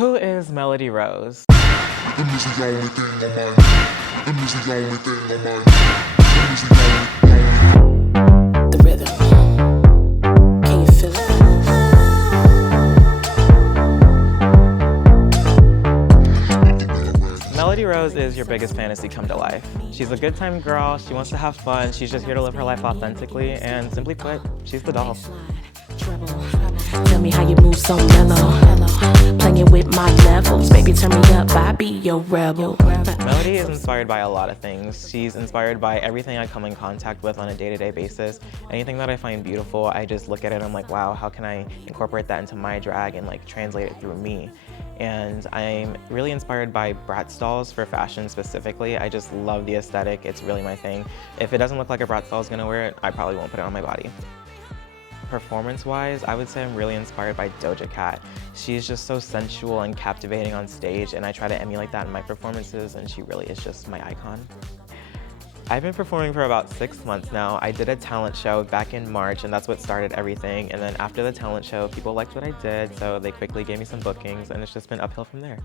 Who is Melody Rose? The rhythm. Can you feel it? Melody Rose is your biggest fantasy come to life. She's a good time girl, she wants to have fun, she's just here to live her life authentically, and simply put, she's the doll. Tell me how you move so mellow. Playing with my levels. Baby, turn me up, I be your rebel. Melody is inspired by a lot of things. She's inspired by everything I come in contact with on a day-to-day basis. Anything that I find beautiful, I just look at it and I'm like, wow, how can I incorporate that into my drag and like translate it through me? And I'm really inspired by Bratz dolls for fashion specifically. I just love the aesthetic, it's really my thing. If it doesn't look like a Bratz doll is gonna wear it, I probably won't put it on my body. Performance-wise, I would say I'm really inspired by Doja Cat. She's just so sensual and captivating on stage, and I try to emulate that in my performances, and she really is just my icon. I've been performing for about 6 months now. I did a talent show back in March, and that's what started everything. And then after the talent show, people liked what I did, so they quickly gave me some bookings, and it's just been uphill from there.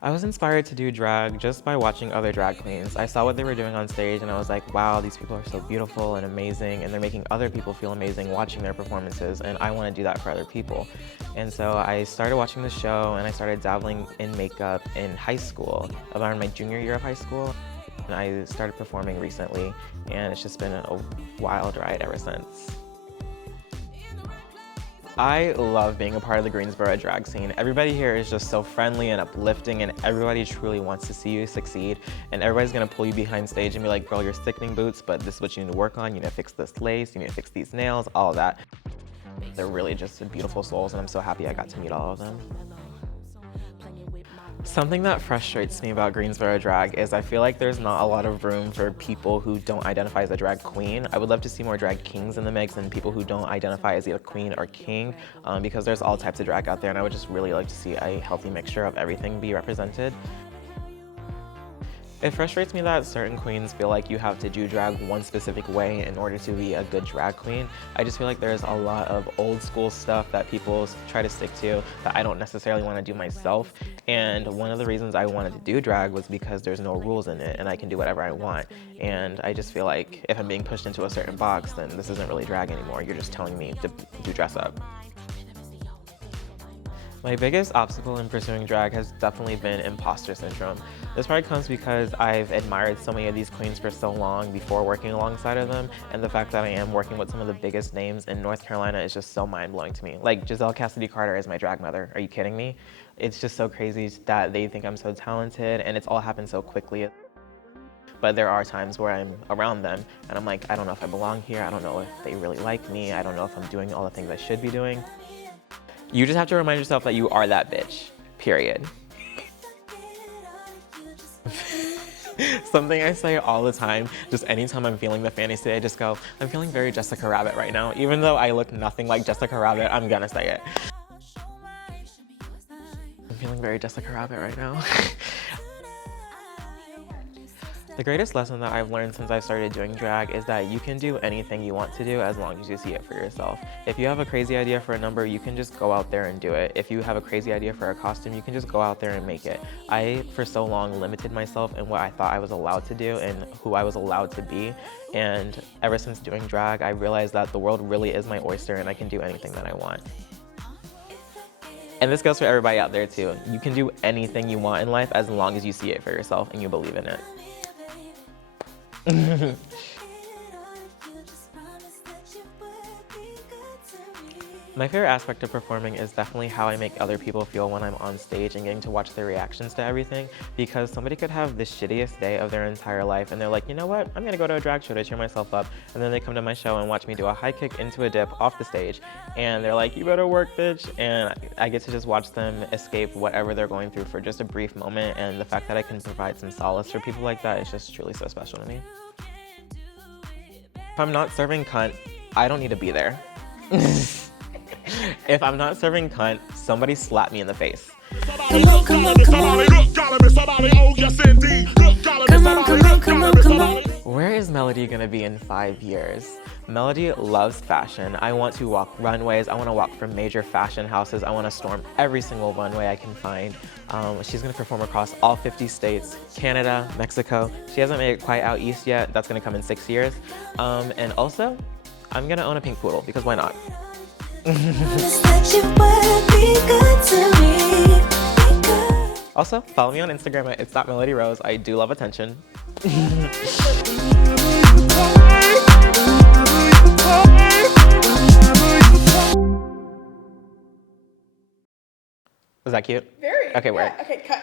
I was inspired to do drag just by watching other drag queens. I saw what they were doing on stage and I was like, wow, these people are so beautiful and amazing, and they're making other people feel amazing watching their performances, and I want to do that for other people. And so I started watching the show and I started dabbling in makeup in high school, around my junior year of high school. And I started performing recently, and it's just been a wild ride ever since. I love being a part of the Greensboro drag scene. Everybody here is just so friendly and uplifting, and everybody truly wants to see you succeed. And everybody's gonna pull you behind stage and be like, girl, you're sickening boots, but this is what you need to work on. You need to fix this lace, you need to fix these nails, all of that. They're really just beautiful souls, and I'm so happy I got to meet all of them. Something that frustrates me about Greensboro drag is I feel like there's not a lot of room for people who don't identify as a drag queen. I would love to see more drag kings in the mix and people who don't identify as either queen or king, because there's all types of drag out there, and I would just really like to see a healthy mixture of everything be represented. It frustrates me that certain queens feel like you have to do drag one specific way in order to be a good drag queen. I just feel like there's a lot of old school stuff that people try to stick to that I don't necessarily want to do myself. And one of the reasons I wanted to do drag was because there's no rules in it and I can do whatever I want. And I just feel like if I'm being pushed into a certain box, then this isn't really drag anymore. You're just telling me to do dress up. My biggest obstacle in pursuing drag has definitely been imposter syndrome. This probably comes because I've admired so many of these queens for so long before working alongside of them, and the fact that I am working with some of the biggest names in North Carolina is just so mind-blowing to me. Like, Giselle Cassidy Carter is my drag mother. Are you kidding me? It's just so crazy that they think I'm so talented, and it's all happened so quickly. But there are times where I'm around them and I'm like, I don't know if I belong here. I don't know if they really like me. I don't know if I'm doing all the things I should be doing. You just have to remind yourself that you are that bitch, period. Something I say all the time, just anytime I'm feeling the fantasy, I just go, I'm feeling very Jessica Rabbit right now. Even though I look nothing like Jessica Rabbit, I'm gonna say it. I'm feeling very Jessica Rabbit right now. The greatest lesson that I've learned since I started doing drag is that you can do anything you want to do as long as you see it for yourself. If you have a crazy idea for a number, you can just go out there and do it. If you have a crazy idea for a costume, you can just go out there and make it. I, for so long, limited myself in what I thought I was allowed to do and who I was allowed to be. And ever since doing drag, I realized that the world really is my oyster and I can do anything that I want. And this goes for everybody out there too. You can do anything you want in life as long as you see it for yourself and you believe in it. My favorite aspect of performing is definitely how I make other people feel when I'm on stage and getting to watch their reactions to everything, because somebody could have the shittiest day of their entire life and they're like, you know what, I'm gonna go to a drag show to cheer myself up, and then they come to my show and watch me do a high kick into a dip off the stage and they're like, you better work, bitch, and I get to just watch them escape whatever they're going through for just a brief moment, and the fact that I can provide some solace for people like that is just truly so special to me. If I'm not serving cunt, I don't need to be there. If I'm not serving cunt, somebody slap me in the face. Come on, come on, come on. Where is Melody gonna be in 5 years? Melody loves fashion. I want to walk runways. I want to walk from major fashion houses. I want to storm every single runway I can find. She's going to perform across all 50 states, Canada, Mexico. She hasn't made it quite out east yet. That's going to come in 6 years. And also, I'm going to own a pink poodle because why not? Also, follow me on Instagram at it's.melodyrose. I do love attention. Was that cute? Very. Okay, yeah. word. Okay, cut.